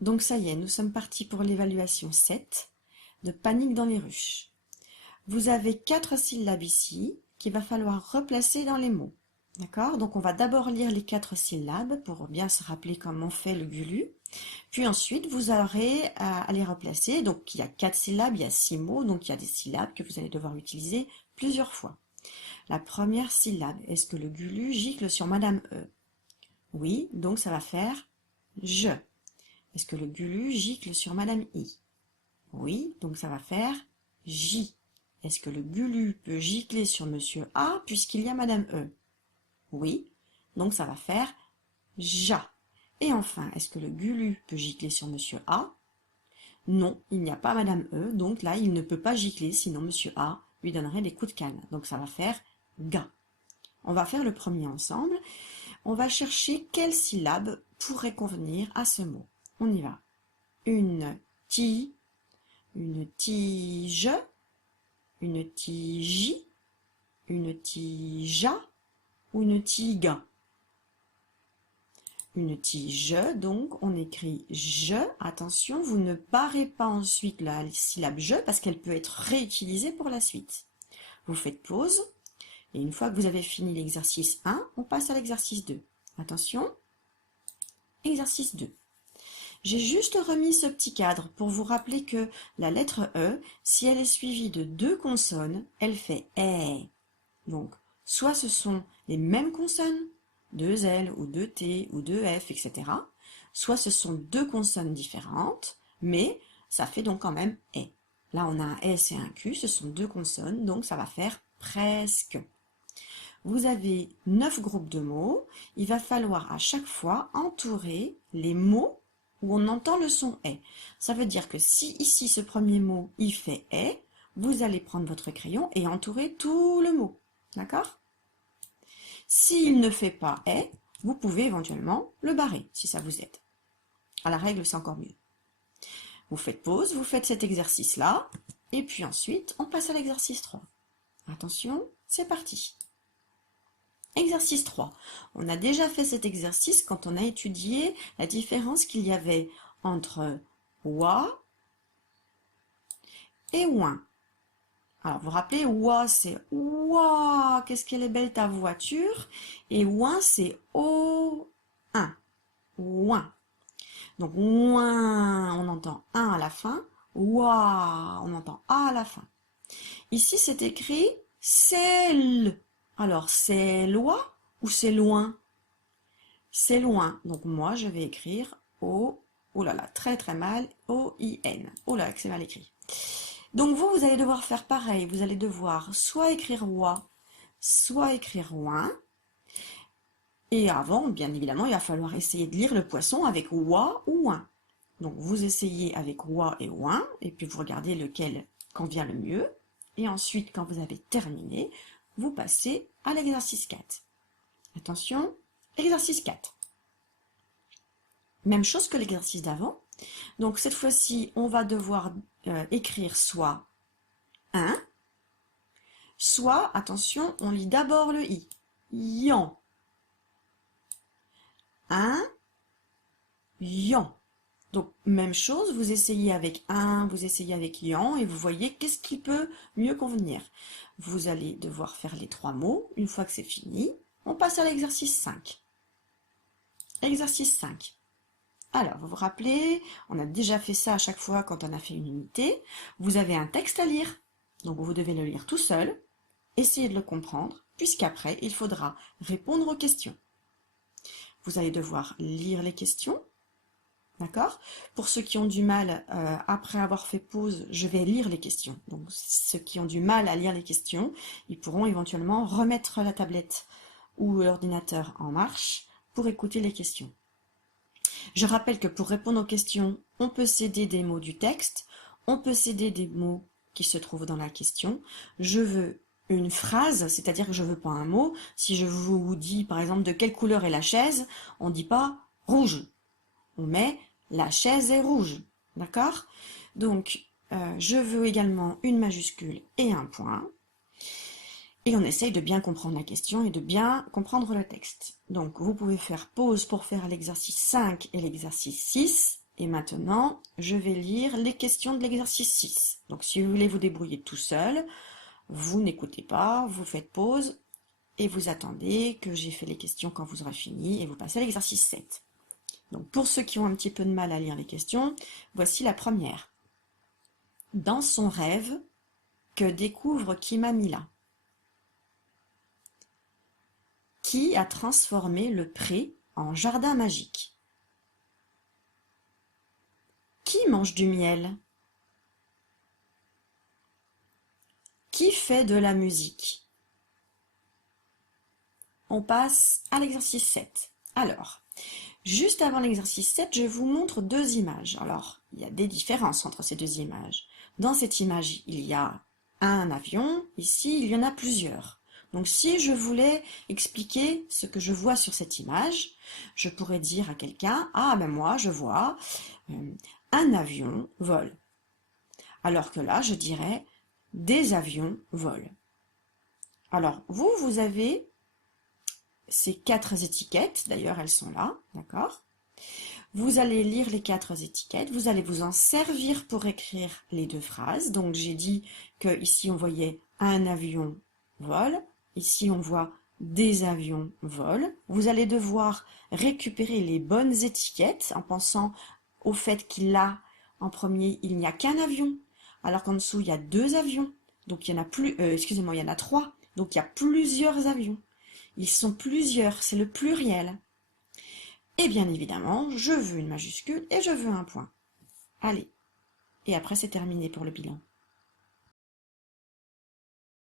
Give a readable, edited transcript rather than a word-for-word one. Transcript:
Donc ça y est, nous sommes partis pour l'évaluation 7 de Panique dans les ruches. Vous avez 4 syllabes ici qu'il va falloir replacer dans les mots. D'accord? Donc on va d'abord lire les 4 syllabes pour bien se rappeler comment on fait le gulu. Puis ensuite, vous aurez à les replacer. Donc il y a 4 syllabes, il y a 6 mots, donc il y a des syllabes que vous allez devoir utiliser plusieurs fois. La première syllabe, est-ce que le gulu gicle sur Madame E? Oui, donc ça va faire je. Est-ce que le gulu gicle sur Madame I? Oui, donc ça va faire J. Est-ce que le gulu peut gicler sur Monsieur A puisqu'il y a Madame E? Oui, donc ça va faire Ja. Et enfin, est-ce que le gulu peut gicler sur Monsieur A? Non, il n'y a pas Madame E, donc là, il ne peut pas gicler, sinon Monsieur A lui donnerait des coups de canne. Donc ça va faire Ga. On va faire le premier ensemble. On va chercher quelle syllabe pourrait convenir à ce mot. On y va. Une tige, une tige, une tija ou une tiga. Une tige, donc on écrit je. Attention, vous ne barrez pas ensuite la syllabe je parce qu'elle peut être réutilisée pour la suite. Vous faites pause et une fois que vous avez fini l'exercice 1, on passe à l'exercice 2. Attention, exercice 2. J'ai juste remis ce petit cadre pour vous rappeler que la lettre E, si elle est suivie de 2 consonnes, elle fait E. Donc, soit ce sont les mêmes consonnes, 2 L ou 2 T ou 2 F, etc. Soit ce sont 2 consonnes différentes, mais ça fait donc quand même E. Là, on a un S et un Q, ce sont 2 consonnes, donc ça va faire presque. Vous avez 9 groupes de mots. Il va falloir à chaque fois entourer les mots où on entend le son « est ». Ça veut dire que si ici ce premier mot il fait « est », vous allez prendre votre crayon et entourer tout le mot. D'accord? S'il ne fait pas « est », vous pouvez éventuellement le barrer si ça vous aide. À la règle, c'est encore mieux. Vous faites pause, vous faites cet exercice-là, et puis ensuite, on passe à l'exercice 3. Attention, c'est parti. Exercice 3. On a déjà fait cet exercice quand on a étudié la différence qu'il y avait entre wa et ouin. Alors, vous vous rappelez, wa c'est ouah, qu'est-ce qu'elle est belle ta voiture, et ouin c'est oh, un, ouin. Donc, ouin, on entend un à la fin, ouah, on entend a à la fin. Ici, c'est écrit c'est l. Alors, c'est loi ou c'est loin? C'est loin. Donc, moi, je vais écrire O, oh là là, très très mal, O-I-N. Oh là, que c'est mal écrit. Donc, vous allez devoir faire pareil. Vous allez devoir soit écrire wa, soit écrire ouin. Et avant, bien évidemment, il va falloir essayer de lire le poisson avec wa ou ouin. Donc, vous essayez avec wa et ouin, et puis vous regardez lequel convient le mieux. Et ensuite, quand vous avez terminé, vous passez à l'exercice 4. Attention, exercice 4. Même chose que l'exercice d'avant. Donc, cette fois-ci, on va devoir écrire soit un, soit, attention, on lit d'abord le i. Yan. Un, yan. Donc, même chose, vous essayez avec un, vous essayez avec yan, et vous voyez qu'est-ce qui peut mieux convenir. Vous allez devoir faire les 3 mots. Une fois que c'est fini, on passe à l'exercice 5. Exercice 5. Alors, vous vous rappelez, on a déjà fait ça à chaque fois quand on a fait une unité. Vous avez un texte à lire, donc vous devez le lire tout seul, essayez de le comprendre, puisqu'après, il faudra répondre aux questions. Vous allez devoir lire les questions. D'accord? Pour ceux qui ont du mal, après avoir fait pause, je vais lire les questions. Donc, ceux qui ont du mal à lire les questions, ils pourront éventuellement remettre la tablette ou l'ordinateur en marche pour écouter les questions. Je rappelle que pour répondre aux questions, on peut céder des mots du texte, on peut céder des mots qui se trouvent dans la question. Je veux une phrase, c'est-à-dire que je veux pas un mot. Si je vous dis, par exemple, de quelle couleur est la chaise, on ne dit pas rouge. On met la chaise est rouge, d'accord? Donc, je veux également une majuscule et un point. Et on essaye de bien comprendre la question et de bien comprendre le texte. Donc, vous pouvez faire pause pour faire l'exercice 5 et l'exercice 6. Et maintenant, je vais lire les questions de l'exercice 6. Donc si vous voulez vous débrouiller tout seul, vous n'écoutez pas, vous faites pause et vous attendez que j'ai fait les questions quand vous aurez fini et vous passez à l'exercice 7. Donc pour ceux qui ont un petit peu de mal à lire les questions, voici la première. Dans son rêve, que découvre Kimamila? Qui a transformé le pré en jardin magique? Qui mange du miel? Qui fait de la musique? On passe à l'exercice 7. Alors, juste avant l'exercice 7, je vous montre deux images. Alors, il y a des différences entre ces deux images. Dans cette image, il y a un avion. Ici, il y en a plusieurs. Donc, si je voulais expliquer ce que je vois sur cette image, je pourrais dire à quelqu'un, ah ben moi, je vois un avion vole. Alors que là, je dirais, des avions volent. Alors, vous avez ces 4 étiquettes, d'ailleurs elles sont là, d'accord? Vous allez lire les 4 étiquettes, vous allez vous en servir pour écrire les 2 phrases. Donc j'ai dit que ici on voyait un avion vole, ici on voit des avions volent. Vous allez devoir récupérer les bonnes étiquettes en pensant au fait qu'il a en premier il n'y a qu'un avion, alors qu'en dessous il y a 2 avions. Donc il y en a plus, excusez-moi, il y en a 3. Donc il y a plusieurs avions. Ils sont plusieurs, c'est le pluriel. Et bien évidemment, je veux une majuscule et je veux un point. Allez. Et après, c'est terminé pour le bilan.